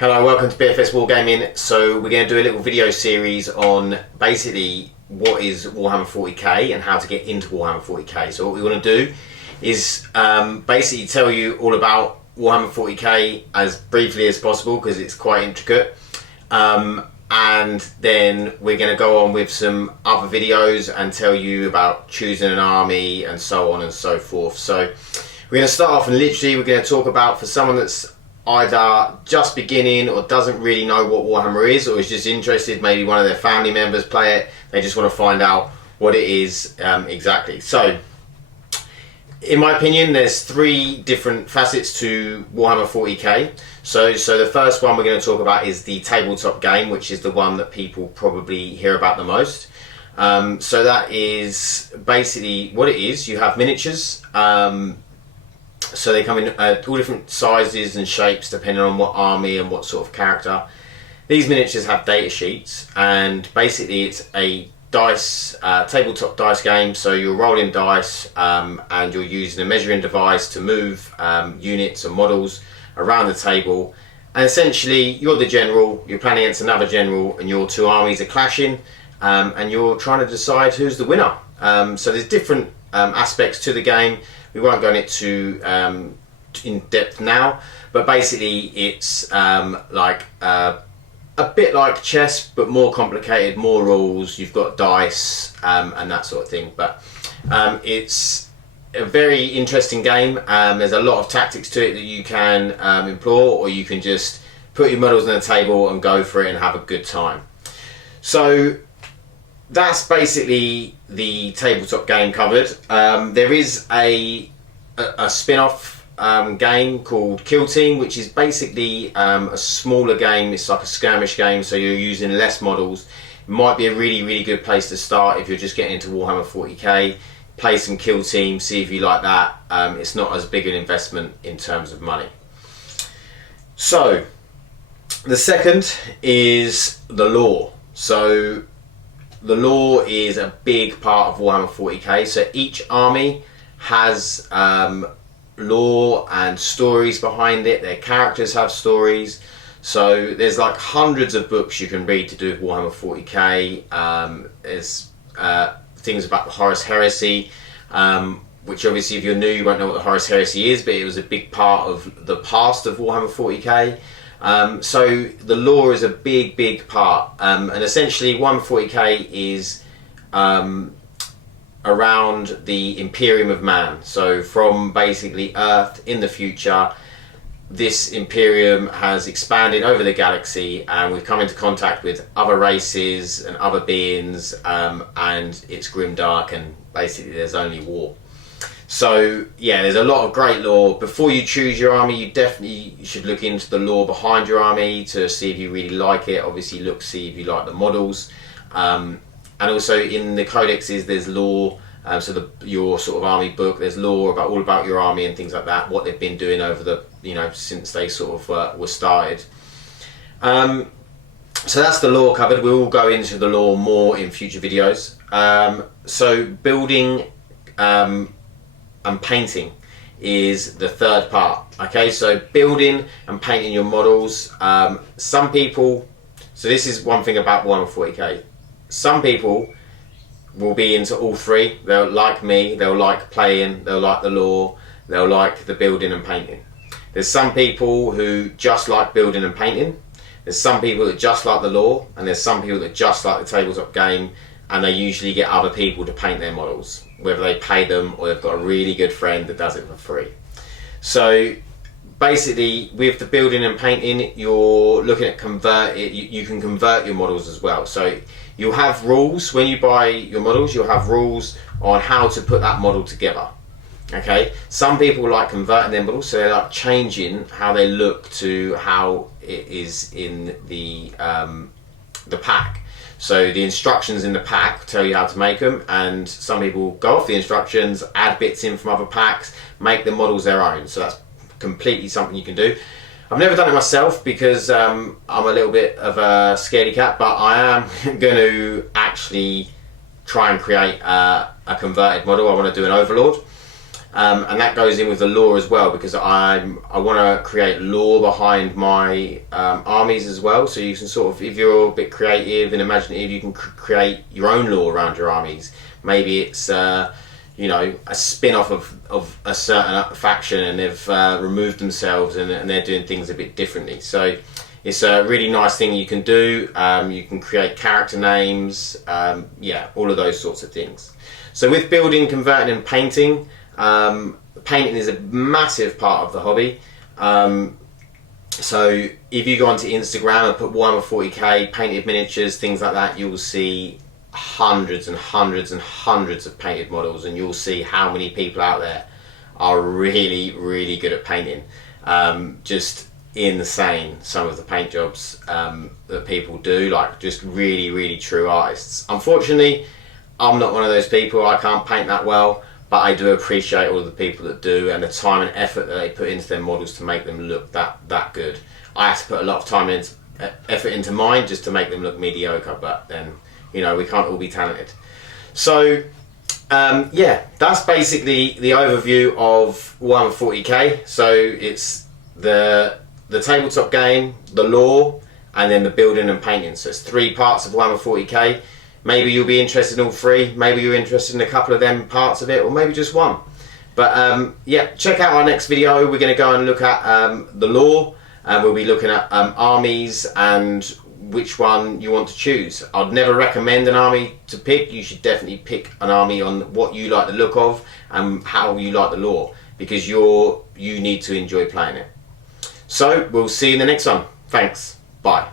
Hello, welcome to BFS Wargaming. So we're going to do a little video series on basically what is Warhammer 40k and how to get into Warhammer 40k. So what we want to do is basically tell you all about Warhammer 40k as briefly as possible because it's quite intricate. And then we're going to go on with some other videos and tell you about choosing an army and so on and so forth. So we're going to start off and literally we're going to talk about, for someone that's either just beginning or doesn't really know what Warhammer is, or is just interested, maybe one of their family members play it, they just want to find out what it is exactly. So in my opinion, there's three different facets to Warhammer 40k. So the first one we're going to talk about is the tabletop game, which is the one that people probably hear about the most. So that is basically what it is. You have miniatures. So they come in all different sizes and shapes depending on what army and what sort of character. These miniatures have data sheets, and basically it's a dice, tabletop dice game. So you're rolling dice and you're using a measuring device to move units and models around the table. And essentially you're the general, you're playing against another general, and your two armies are clashing, and you're trying to decide who's the winner. So there's different aspects to the game. We won't go into in depth now, but basically it's like a bit like chess, but more complicated, more rules. You've got dice and that sort of thing. But it's a very interesting game. There's a lot of tactics to it that you can employ, or you can just put your models on the table and go for it and have a good time. So that's basically the tabletop game covered. There is a spin-off game called Kill Team, which is basically a smaller game. It's like a skirmish game, so you're using less models. It might be a really good place to start if you're just getting into Warhammer 40k. Play some Kill Team, see if you like that. It's not as big an investment in terms of money. So the second is the lore. So the lore is a big part of Warhammer 40k. So each army has lore and stories behind it. Their characters have stories. So there's like hundreds of books you can read to do with Warhammer 40k. There's things about the Horus Heresy, which obviously if you're new you won't know what the Horus Heresy is, but it was a big part of the past of Warhammer 40k. So the lore is a big part, and essentially Warhammer 40k is around the Imperium of Man. So from basically Earth in the future, this Imperium has expanded over the galaxy, and we've come into contact with other races and other beings, and it's grimdark, and basically there's only war. So yeah, there's a lot of great lore. Before you choose your army, you definitely should look into the lore behind your army to see if you really like it. Obviously see if you like the models. And also in the codexes there's lore. So your sort of army book, there's lore about all about your army and things like that, what they've been doing over the, since they sort of were started. So that's the lore covered. We will go into the lore more in future videos. So building and painting is the third part. Okay, so building and painting your models. Some people, so this is one thing about Warhammer 40k. Some people will be into all three. They'll like me, they'll like playing, they'll like the lore, they'll like the building and painting. There's some people who just like building and painting. There's some people that just like the lore, and there's some people that just like the tabletop game, and they usually get other people to paint their models, whether they pay them or they've got a really good friend that does it for free. So basically with the building and painting, you're looking at you can convert your models as well. So you'll have rules when you buy your models. You'll have rules on how to put that model together. Okay, some people like converting their models, so they like changing how they look to how it is in the pack. So the instructions in the pack tell you how to make them, and some people go off the instructions, add bits in from other packs, make the models their own. So that's completely something you can do. I've never done it myself because I'm a little bit of a scaredy cat, but I am going to actually try and create a converted model. I want to do an Overlord. And that goes in with the lore as well, because I want to create lore behind my armies as well. So you can sort of, if you're a bit creative and imaginative, you can create your own lore around your armies. Maybe it's you know, a spin-off of a certain faction, and they've removed themselves and they're doing things a bit differently. So it's a really nice thing you can do. You can create character names, yeah, all of those sorts of things. So with building, converting and painting, painting is a massive part of the hobby. So if you go onto Instagram and put Warhammer 40k, painted miniatures, things like that, you'll see hundreds and hundreds and hundreds of painted models, and you'll see how many people out there are really, really good at painting. Just insane, some of the paint jobs that people do, like just really, really true artists. Unfortunately, I'm not one of those people. I can't paint that well, but I do appreciate all of the people that do, and the time and effort that they put into their models to make them look that good. I have to put a lot of time and effort into mine just to make them look mediocre, but then, you know, we can't all be talented. So yeah, that's basically the overview of Warhammer 40k. So it's the tabletop game, the lore, and then the building and painting. So it's 3 parts of Warhammer 40k. Maybe you'll be interested in all 3. Maybe you're interested in a couple of them parts of it, or maybe just one. But yeah, check out our next video. We're going to go and look at the lore, and we'll be looking at armies and which one you want to choose. I'd never recommend an army to pick. You should definitely pick an army on what you like the look of and how you like the lore, because you need to enjoy playing it. So we'll see you in the next one. Thanks. Bye.